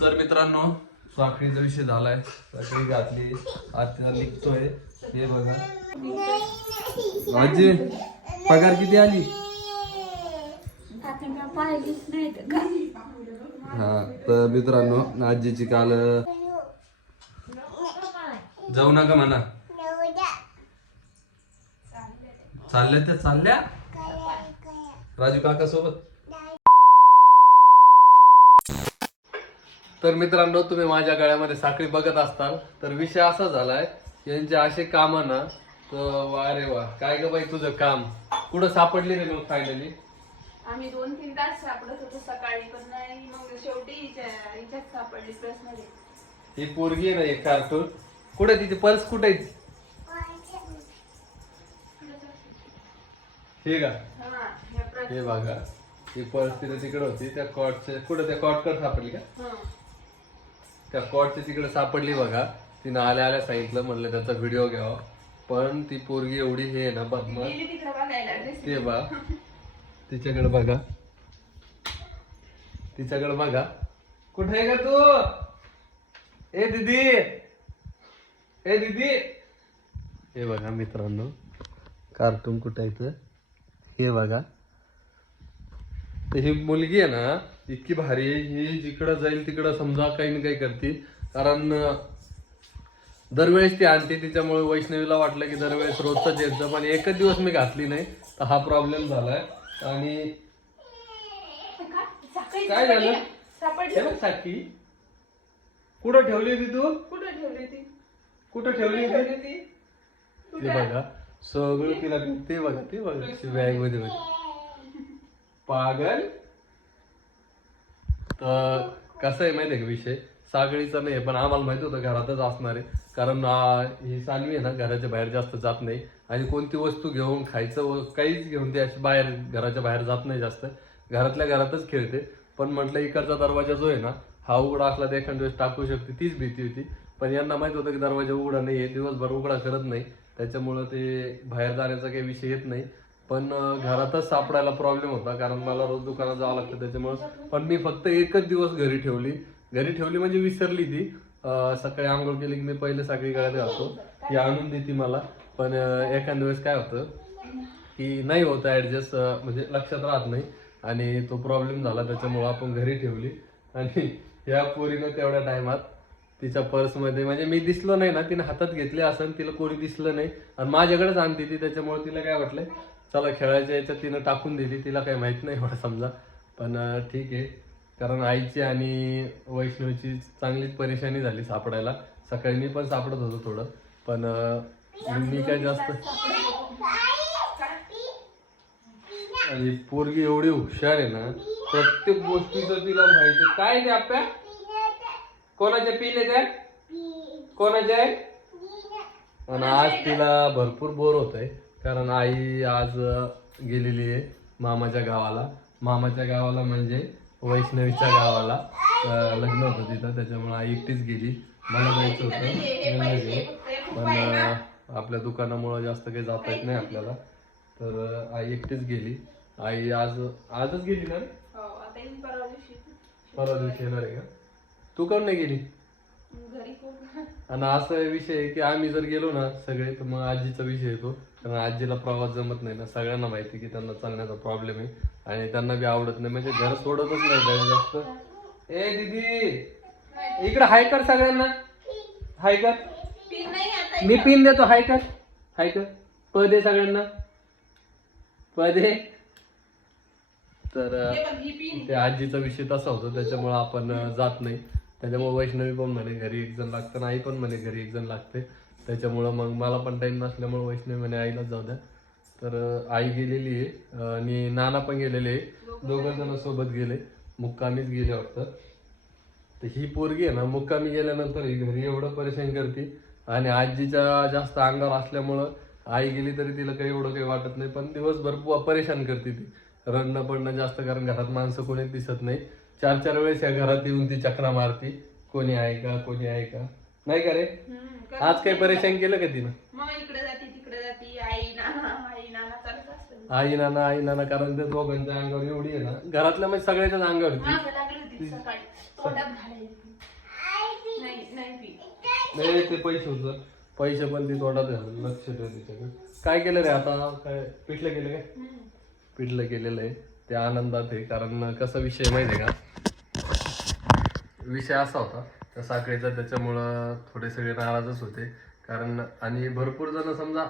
तर मित्रांनो साखळीचा विषय झालाय. साखळी घातली आज तिला निघतोय. हे बघा. आजी पगार किती आली? हा तर मित्रांनो आजीची काल जाऊ नका म्हणा. चालल्या त्या चालल्या? राजू काका सोबत तर मित्रांनो तुम्ही माझ्या गळ्यामध्ये साखळी बघत असताल तर विषय असा झालाय यांचे असे काम ना तर अरे वा काय ग बाई तुझं काम? कुठं सापडली रे मग फायनली आम्ही दोन तीन तास सापडत होतो सकाळी पण नाही मग शेवटी हिच्या- हिच्यात सापडली प्रश्न ही पोरगी आहे ना एक कार्टून कुठे तिची पर्स कुठे आहे? हे का? हे बघा ही पर्स तिथे तिकडे होती त्या कॉटचे कुठे त्या कॉटकर सापडली का? त्या कॉटच्या तिकडे सापडली बघा. तिनं आल्या आल्या सांगितलं म्हणलं त्याचा व्हिडिओ घ्यावा. पण ती पोरगी एवढी हे आहे ना बदमाश. ते बा तिच्याकडे बघा. तिच्याकडे बघा. कुठे आहे का तू? ए दीदी. ए दीदी. हे बघा मित्रांनो. कार्टून कुठं आहे? हे बघा. ही मुलगी आहे ना इतकी भारी आहे. ही जिकडं जाईल तिकडं समजा काही ना काही करते कारण दरवेळेस ती आणते. तिच्यामुळे वैष्णवीला वाटलं की दरवेळेस रोजचं यायचं. पण एकच दिवस मी घातली नाही. तर हा प्रॉब्लेम झालाय. आणि काय झालं? साक्षी. कुठं ठेवली होती तू? कुठं ठेवली ती कुठं ठेवली होती? ती बघा. सगळं तिला ते बघा ते बघा. बॅगमध्ये पागल. तर कसं आहे माहिती आहे का विषय? सागळीचा नाही पण आम्हाला माहिती होतं घरातच असणार आहे. कारण ही सानवी आहे ना घराच्या बाहेर जास्त जात नाही. आणि कोणती वस्तू घेऊन खायचं व काहीच घेऊन ते अशी बाहेर घराच्या बाहेर जात नाही जास्त. घरातल्या घरातच खेळते. पण म्हटलं इकडचा दरवाजा जो आहे ना हा उघडा असला तर एखाद दिवस टाकू शकते तीच भीती होती. पण यांना माहीत होतं की दरवाजा उघडा नाही आहे दिवसभर उघडा करत नाही. त्याच्यामुळं ते बाहेर जाण्याचा काही विषय येत नाही. पण घरातच सापडायला प्रॉब्लेम होता कारण मला रोज दुकानात जावं लागतं त्याच्यामुळं पण मी फक्त एकच दिवस घरी ठेवली. घरी ठेवली म्हणजे विसरली ती. सकाळी आंघोळ केली की मी पहिले सगळी गळ्यात घालतो. ती आणून देते मला. पण एखाद्या वेळेस काय होतं की नाही होत ॲडजस्ट म्हणजे लक्षात राहत नाही. आणि तो प्रॉब्लेम झाला त्याच्यामुळं आपण घरी ठेवली. आणि या पोरीनं तेवढ्या टायमात तिच्या पर्समध्ये म्हणजे मी दिसलो नाही ना तिने हातात घेतली असं तिला कोणी दिसलं नाही. आणि माझ्याकडेच आणते ती त्याच्यामुळे तिला काय वाटलंय चला खेळायच्या याच्यात तिनं टाकून दिली तिला काही माहीत नाही एवढं समजा. पण ठीक आहे. कारण आईची आणि वैष्णवीची चांगलीच परेशानी झाली सापडायला. सकाळी मी पण सापडत होतो थोडं. पण मी काय जास्त आणि पोरगी एवढी हुशार आहे ना प्रत्येक गोष्टीचं तिला माहिती काय ते आपल्या कोणाच्या पिले त्या कोणाच्या आहे आणि आज तिला भरपूर बोर होत आहे कारण आई आज गेलेली आहे मामाच्या गावाला. मामाच्या गावाला म्हणजे वैष्णवीच्या गावाला लग्न होतं तिथं. त्याच्यामुळे आई एकटीच गेली. मला जायचं होतं. पण आपल्या दुकानामुळे जास्त काही जाता येत नाही आपल्याला. तर आई एकटीच गेली. आई आज आजच गेली ना? हो परवा दिवशी. येणार आहे का? तू काऊन नाही गेली? आणि असा विषय आहे की आम्ही जर गेलो ना सगळे तर मग आजीचा विषय येतो. कारण आजीला प्रवास जमत नाही ना. सगळ्यांना माहिती की त्यांना चालण्याचा प्रॉब्लेम आहे. आणि त्यांना बी आवडत नाही. म्हणजे घर सोडतच नाही त्याने जास्त. ए दीदी! इकडे हाय कर सगळ्यांना. हाय कर. मी पिन देतो. हाय कर. हाय कर. प दे सगळ्यांना. प दे. तर ते आजीचा विषय तसा होता. त्याच्यामुळे आपण जात नाही. त्याच्यामुळे वैष्णवी पण म्हणे घरी एक जण लागतं आणि आई पण म्हणे घरी एक जण लागते. त्याच्यामुळं मग मला पण टाइम नसल्यामुळे वैष्णवी म्हणे आईलाच जाऊ द्या. तर आई गेलेली आहे आणि नाना पण गेलेले आहे. दोघं जण सोबत गेले. मुक्कामीच गेले वाटतं. तर ही पोरगी आहे ना मुक्कामी गेल्यानंतर ही घरी एवढं परेशान करते. आणि आजीच्या जास्त अंगावर असल्यामुळं आई गेली तरी तिला काही एवढं काही वाटत नाही. पण दिवसभर परेशान करते ती. रडणं पडणं जास्त कारण घरात माणसं कोणीच दिसत नाही. चार चार वेळेस या घरात येऊन ती चक्रा मारती. कोणी आहे का कोणी आहे का? नाही का रे? आज काही परेशान केलं का तिनं? मग इकडे जाती तिकडे जाती. आई नाना आई नाना चालत असतं. आई नाना आई नाना कारण त्या दोघांच्या अंगावर एवढी आहे ना घरातल्या म्हणजे सगळ्याच्याच अंगावर ती. मागं लागली होती ती सकाळी. तोंडात घालायची नाही. नाही पी नाही ते पैसे होतं. पैसे पण ती तोंडात घालून लक्ष ठेव तिच्याकडे काय केलं रे आता? काय पिठलं केलं काय? पिठलं केलेलं आहे. ते आनंदात आहे कारण कसा विषय माहिती आहे का? विषय असा होता त्या साखळीचा त्याच्यामुळं थोडे सगळे नाराजच होते. कारण आणि भरपूर जण समजा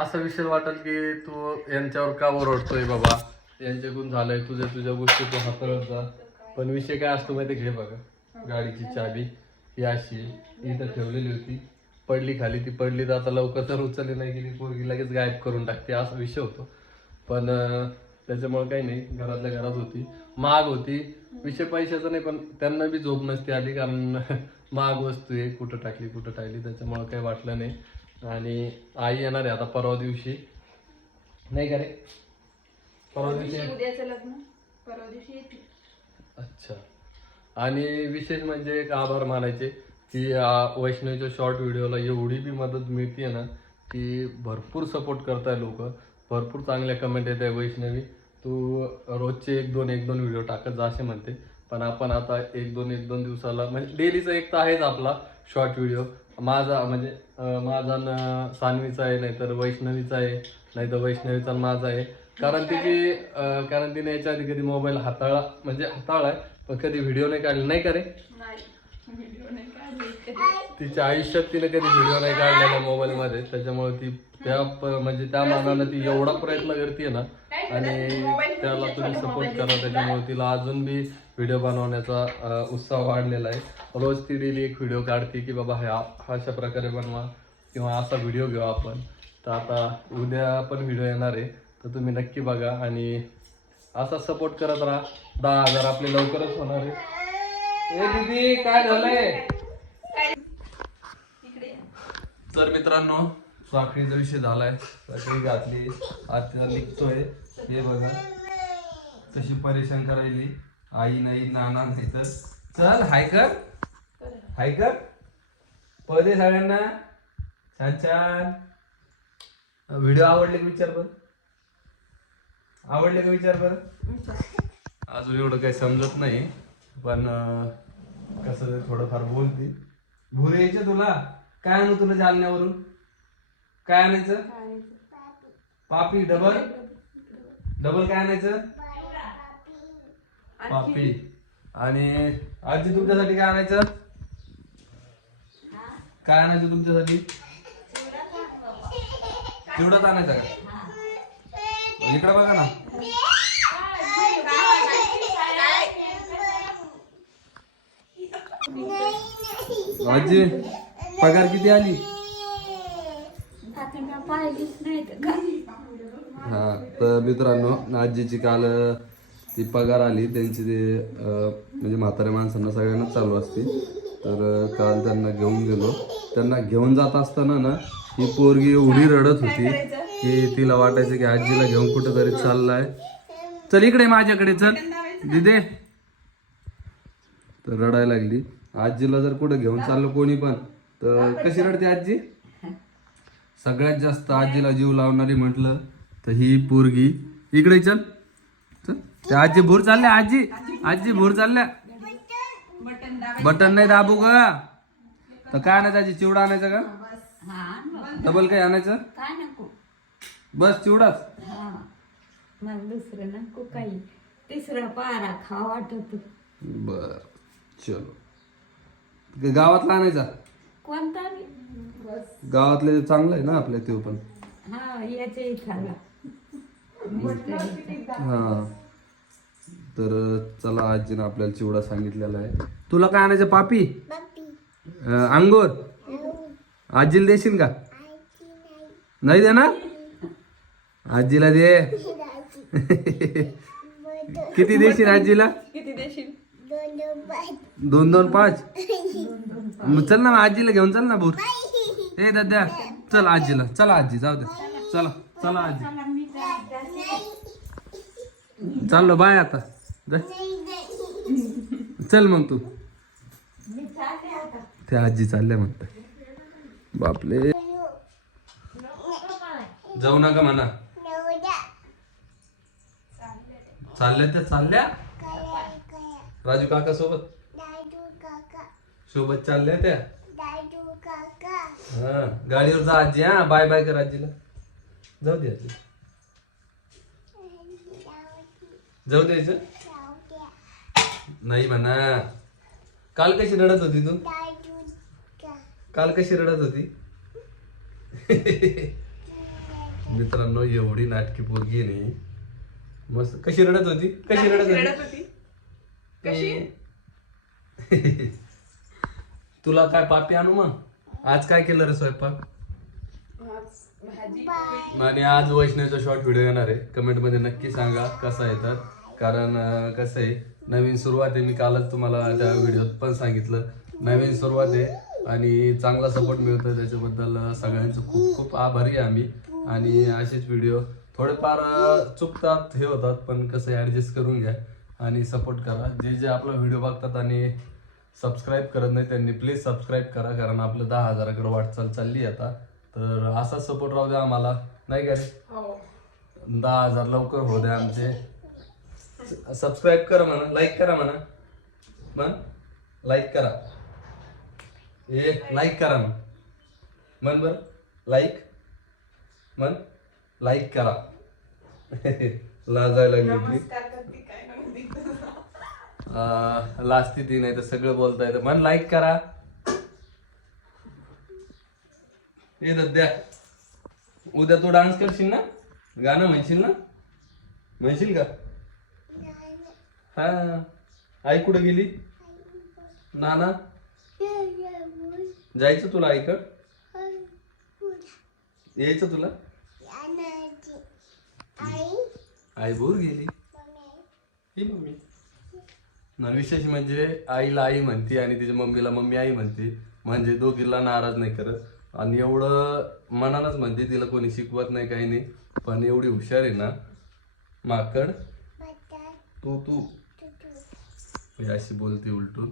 असा विषय वाटेल की तू यांच्यावर का ओरडतोय बाबा? यांच्याकडून झालंय तुझ्या तुझ्या गोष्टी तू हाताळत जा. पण विषय काय असतो माहिती घे बघा? गाडीची चाबी ही अशी इथं ठेवलेली होती. पडली खाली ती पडली तर आता लवकर तर उचलली नाही की ती पोरगी लगेच गायब करून टाकते असा विषय होतो. पण त्याच्यामुळे काही नाही घरातल्या घरात होती. महाग होती विषय पैशाचा नाही पण त्यांना बी झोप नसती आली कारण महाग वस्तू आहे कुठं टाकली कुठं टाकली त्याच्यामुळे काही वाटलं नाही. आणि आई येणार आहे आता परवा दिवशी. नाही का रे? परवा दिवशी उद्याचं लग्न. परवा दिवशी येते. अच्छा. आणि विशेष म्हणजे एक आभार मानायचे की आ, वैष्णवीच्या शॉर्ट व्हिडिओला एवढी बी मदत मिळते ना की भरपूर सपोर्ट करताय लोक. भरपूर चांगल्या कमेंट येत आहे वैष्णवी. तू रोजचे एक दोन एक दोन व्हिडिओ टाकत जा असे म्हणते. पण आपण आता एक दोन एक दोन दिवसाला म्हणजे डेलीचा एक तर आहेच आपला शॉर्ट व्हिडिओ माझा म्हणजे माझा न सानवीचा आहे नाहीतर वैष्णवीचा आहे नाहीतर वैष्णवीचा आणि माझा आहे. कारण तिची कारण तिने याच्या आधी कधी मोबाईल हाताळा म्हणजे हाताळाय पण कधी व्हिडिओ नाही काढले. नाही का रे? तिच्या आयुष्यात तिने कधी व्हिडिओ नाही काढलेला मोबाईल मध्ये. त्याच्यामुळे ती त्या प- म्हणजे त्या मानाने ती एवढा प्रयत्न करते ना. आणि त्याला तुम्ही सपोर्ट करा. त्याच्यामुळे तिला अजून बी व्हिडिओ बनवण्याचा अं, उत्साह वाढलेला आहे. रोज ती डेली एक व्हिडिओ काढते की बाबा ह्या हा अशा प्रकारे बनवा किंवा असा व्हिडिओ घेऊ आपण. तर आता उद्या पण व्हिडिओ येणार आहे. तर तुम्ही नक्की बघा आणि असा सपोर्ट करत राहा. दहा हजार आपले लवकरच होणार आहे. ए दीदी काय झालंय? तर मित्रांनो साखळीचा विषय झालाय. साखळी घातली आज निघतोय. हे बघा. तशी परेशान करायली. आई नाही नाना नाही तर. चल हाय कर. हाय कर. पहिले सगळ्यांना छान छान. व्हिडिओ आवडले का विचार बर? आवडले का विचार बर? अजून एवढं काही समजत नाही पण कसं थोडंफार बोलते भुरे यायचे तुला? काय आणू तुला जालन्यावरून काय आणायचं? पापी डबल? डबल काय आणायचं? पापी. आणि आजी तुमच्यासाठी काय आणायचं? काय आणायचं तुमच्यासाठी? चिवडाच आणायचा का? इकडे बघा ना. आजी. पगार किती आली? हा तर मित्रांनो आजीची काल ती पगार आली. त्यांची ते म्हणजे म्हाताऱ्या माणसांना सगळ्यांना चालू असते. तर काल त्यांना घेऊन गेलो. त्यांना घेऊन जात असताना ना ही पोरगी एवढी रडत होती की तिला वाटायचं की आजीला घेऊन कुठेतरी चाललाय. चल इकडे माझ्याकडे चल. दिदे. तर रडायला लागली. आजीला जर कुठं घेऊन चाललो कोणी पण तर कशी रडते आजी? सगळ्यात जास्त आजीला जीव लावणारी म्हटलं तर ही पोरगी. इकडे चल. चल. त्या आजी भूर चालल्या आजी. आजी भूर चालल्या. बटन नाही दाबू ग. तर काय आणायचं आजी? चिवडा आणायचा का? डबल काय आणायचं? काय नको. बस चिवडाच. हा. मला दुसरं नको काही. तिसरा पारा खा वाटत. बर. चलो. गावातला आणायचा? कोणता? बी? गावातले चांगलं आहे ना आपल्या ते पण. हा हा तर चला आजीनं आपल्याला चिवडा सांगितलेला आहे. तुला काय आणायचं पापी? अं, अंगूर आजीला देशील का? नाही देणार? आजीला दे. किती देशील आजीला? किती देशील? दोन दोन पाच? मग चल ना मग आजीला घेऊन चल ना भूर ए दादा चल आजीला. चला आजी जाऊ दे. चला चला आजी. चाललो बाय आता. चल मग तू. त्या आजी चालल्या म्हणत. बापले. जाऊ नका म्हणा. चालल्या त्या चालल्या. राजू काका सोबत सोबत चालल्या त्या? हा गाडीवर जा आजी हा बाय बाय कर आजीला. जाऊ दे आजी. जाऊ द्यायचं नाही म्हणा. काल कशी रडत होती तू? काल कशी रडत होती? मित्रांनो एवढी नाटकी पोरगी आहे नाही मस्त. कशी रडत होती? कशी रडत होती? कशी? तुला काय पापी आणू मग? आज काय केलं रे स्वयंपाक. आणि आज वैष्णवचा शॉर्ट व्हिडिओ येणार आहे. कमेंटमध्ये नक्की सांगा कसा तर. कारण कसं आहे नवीन सुरुवात आहे. मी कालच तुम्हाला त्या व्हिडिओत पण सांगितलं. नवीन सुरुवात आहे आणि चांगला सपोर्ट मिळतो त्याच्याबद्दल सगळ्यांचं खूप खूप आभारी आहे आम्ही. आणि असेच व्हिडिओ थोडेफार चुकतात हे होतात. पण कसं ॲडजस्ट करून घ्या. आणि सपोर्ट करा. जे जे आपला व्हिडिओ बघतात आणि सबस्क्राईब करत नाही त्यांनी. प्लीज सबस्क्राईब करा कारण आपलं दहा हजाराकडे वाटचाल चालली आता. तर असाच सपोर्ट राहू द्या आम्हाला. नाही का रे? हो. दहा हजार लवकर होऊ द्या आमचे. सबस्क्राईब करा म्हणा लाईक करा म्हणा. म्हण? लाईक करा. ए लाईक करा म्हण. म्हण बर. लाईक म्हण? लाईक करा. लाजायला लागली नमस्कार. लास्ट ती नाही तर सगळं बोलता येतं. म्हण लाईक करा. ये द्या. उद्या तू डान्स करशील ना? गाणं म्हणशील ना? म्हणशील का? हा. आई कुठे गेली? नाना? जायचं तुला आईकड? यायचं तुला? आई? बोर गेली. ही मम्मी. विशेष म्हणजे आईला आई म्हणते आणि तिच्या मम्मीला मम्मी आई म्हणते म्हणजे दोघीला नाराज नाही करत. आणि एवढं मनानच म्हणते तिला कोणी शिकवत नाही काही नाही पण एवढी हुशार आहे ना. माकड तू तू. अशी बोलते उलटून.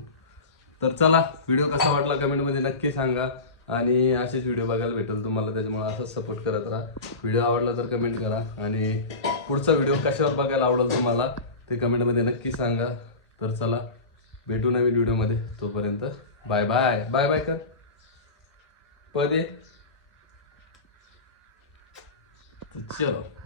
तर चला व्हिडिओ कसा वाटला कमेंटमध्ये नक्की सांगा. आणि असेच व्हिडिओ बघायला भेटेल तुम्हाला त्याच्यामुळे असंच सपोर्ट करत राहा. व्हिडिओ आवडला तर कमेंट करा. आणि पुढचा व्हिडिओ कशावर बघायला आवडेल तुम्हाला ते कमेंटमध्ये नक्की सांगा. तर चला भेटू नवीन व्हिडिओमध्ये. तोपर्यंत बाय बाय. बाय बाय कर. पदे. चलो.